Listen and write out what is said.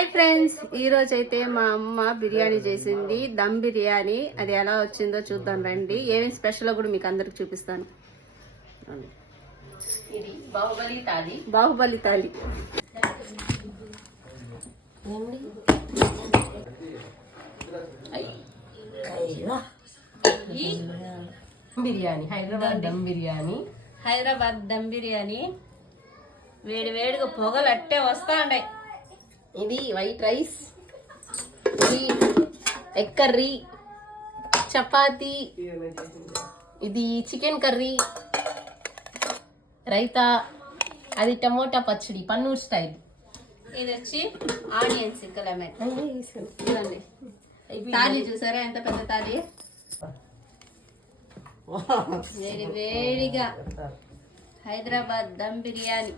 Hi friends, ఈ రోజు అయితే మా అమ్మ బిర్యానీ చేసింది, దమ్ బిర్యానీ. అది ఎలా వచ్చిందో చూద్దాం రండి. ఏమేమి స్పెషల్ కూడా మీకు అందరికి చూపిస్తాను. ఇది బాహుబలి తాలి. బిర్యానీ హైదరాబాద్ దమ్ బిర్యానీ. వేడి వేడిగా పొగలు అట్టే వస్తా ఉన్నాయి. ఇది వైట్ రైస్, ఇది ఎగ్ కర్రీ, చపాతి, ఇది చికెన్ కర్రీ, రైతా, అది టమోటా పచ్చడి పన్నూర్ స్టైల్. ఇది వచ్చి ఆనియన్స్ ఇంకా లెమన్. చూడండి తాలి చూసారా ఎంత పెద్ద తాలి. వేడి వేడిగా హైదరాబాద్ దమ్ బిర్యానీ.